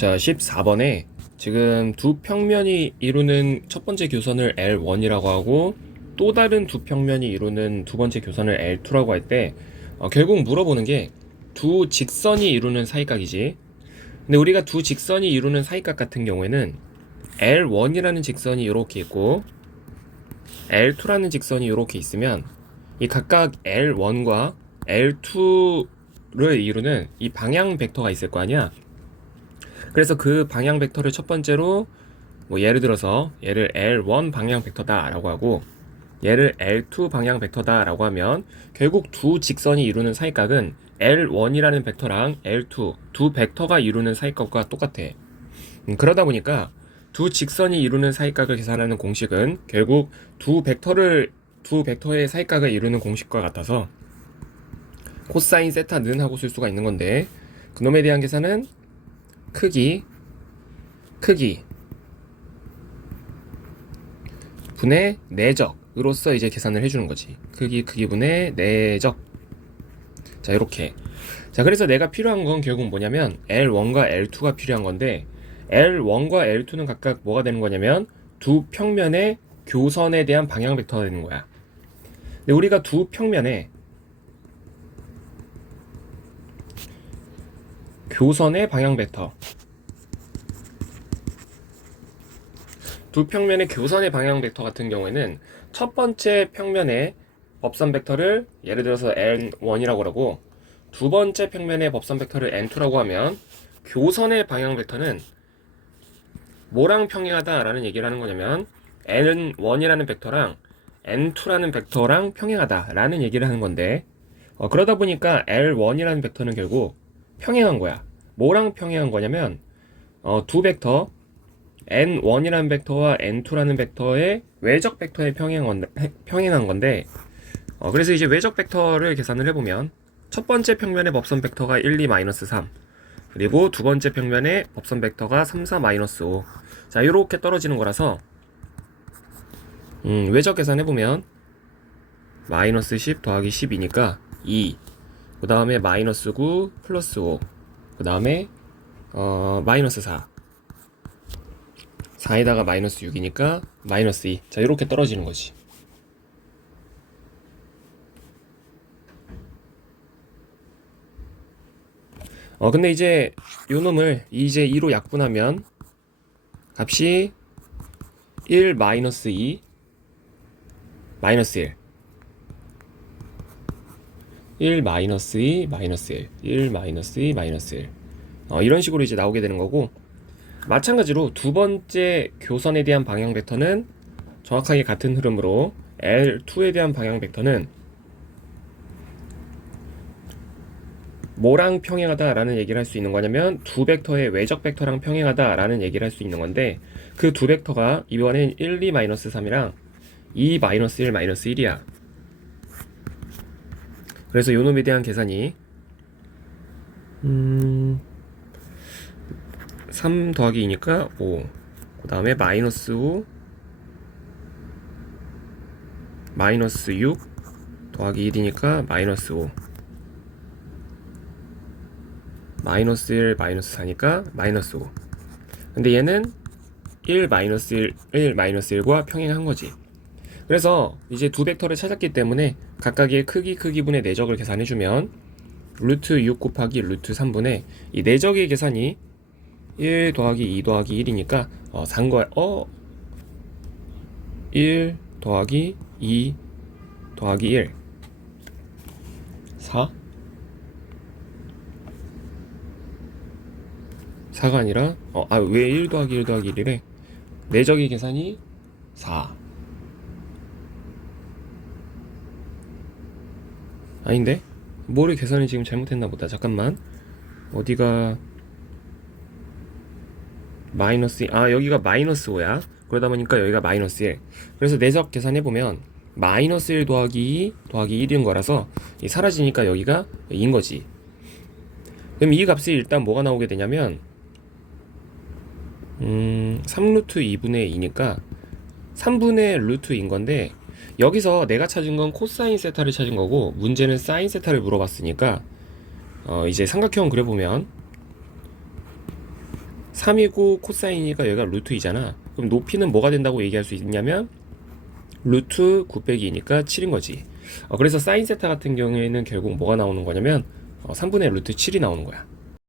자, 14번에 지금 두 평면이 이루는 첫 번째 교선을 L1이라고 하고 또 다른 두 평면이 이루는 두 번째 교선을 L2라고 할 때 결국 물어보는 게 두 직선이 이루는 사이각이지. 근데 우리가 두 직선이 이루는 사이각 같은 경우에는 L1이라는 직선이 이렇게 있고 L2라는 직선이 이렇게 있으면 이 각각 L1과 L2를 이루는 이 방향 벡터가 있을 거 아니야. 그래서 그 방향 벡터를 첫 번째로 뭐 예를 들어서 얘를 L1 방향 벡터다 라고 하고 얘를 L2 방향 벡터다 라고 하면 결국 두 직선이 이루는 사이각은 L1이라는 벡터랑 L2 두 벡터가 이루는 사이각과 똑같아. 그러다 보니까 두 직선이 이루는 사이각을 계산하는 공식은 결국 두 벡터의 사이각을 이루는 공식과 같아서 코사인 세타는 하고 쓸 수가 있는 건데, 그놈에 대한 계산은 크기 분의 내적으로서 이제 계산을 해주는 거지. 크기 분의 내적. 자, 이렇게. 자, 그래서 내가 필요한 건 결국 뭐냐면 L1과 L2가 필요한 건데, L1과 L2는 각각 뭐가 되는 거냐면 두 평면의 교선에 대한 방향 벡터가 되는 거야. 근데 우리가 두 평면의 교선의 방향 벡터, 두 평면의 교선의 방향 벡터 같은 경우에는 첫 번째 평면의 법선 벡터를 예를 들어서 N1이라고 하고 두 번째 평면의 법선 벡터를 N2라고 하면 교선의 방향 벡터는 뭐랑 평행하다 라는 얘기를 하는 거냐면 N1이라는 벡터랑 N2라는 벡터랑 평행하다 라는 얘기를 하는 건데, 그러다 보니까 L1이라는 벡터는 결국 평행한 거야. 뭐랑 평행한 거냐면 두 벡터 N1이라는 벡터와 N2라는 벡터의 외적 벡터에 평행한 건데, 그래서 이제 외적 벡터를 계산을 해보면 첫 번째 평면의 법선 벡터가 1, 2, 마이너스 3, 그리고 두 번째 평면의 법선 벡터가 3, 4, 마이너스 5. 자, 이렇게 떨어지는 거라서 외적 계산해보면 마이너스 10 더하기 10이니까 2, 그 다음에 마이너스 9 플러스 5, 그 다음에 마이너스 4, 4에다가 마이너스 6이니까 마이너스 2. 자, 이렇게 떨어지는 거지. 근데 이제 요 놈을 이제 2로 약분하면 값이 1 마이너스 2 마이너스 1 마이너스 2 마이너스 1 마이너스 2 마이너스 1 이런 식으로 이제 나오게 되는 거고, 마찬가지로 두 번째 교선에 대한 방향 벡터는 정확하게 같은 흐름으로 L2에 대한 방향 벡터는 뭐랑 평행하다라는 얘기를 할 수 있는 거냐면 두 벡터의 외적 벡터랑 평행하다라는 얘기를 할 수 있는 건데, 그 두 벡터가 이번엔 1, 2, 마이너스 3이랑 2, 마이너스 1, 마이너스 1이야. 그래서 요 놈에 대한 계산이 3 더하기 2니까 5, 그 다음에 마이너스 5 마이너스 6 더하기 1이니까 마이너스 5, 마이너스 1 마이너스 4니까 마이너스 5. 근데 얘는 1 마이너스 1 마이너스 1과 평행한 거지. 그래서 이제 두 벡터를 찾았기 때문에 각각의 크기분의 내적을 계산해주면 루트 6 곱하기 루트 3분의 이 내적의 계산이 1 더하기 2 더하기 1이니까 산 거야. 1 더하기 2 더하기 1 4? 4가 아니라 왜 1 더하기 1 더하기 1이래? 내적의 계산이 4. 아닌데? 뭐를 계산을 지금 잘못했나 보다. 잠깐만. 어디가 마이너스 여기가 마이너스 5야. 그러다 보니까 여기가 마이너스 1. 그래서 내적 계산해보면 마이너스 1 더하기 2 더하기 1인 거라서 사라지니까 여기가 2인 거지. 그럼 이 값이 일단 뭐가 나오게 되냐면 3루트 2분의 2니까 3분의 루트인 건데, 여기서 내가 찾은 건 코사인 세타를 찾은 거고 문제는 사인 세타를 물어봤으니까 이제 삼각형 그려보면 3이고 코사인이니까 여기가 루트 2잖아. 그럼 높이는 뭐가 된다고 얘기할 수 있냐면 루트 9 빼기 2니까 7인 거지. 그래서 사인 세타 같은 경우에는 결국 뭐가 나오는 거냐면 3분의 루트 7이 나오는 거야.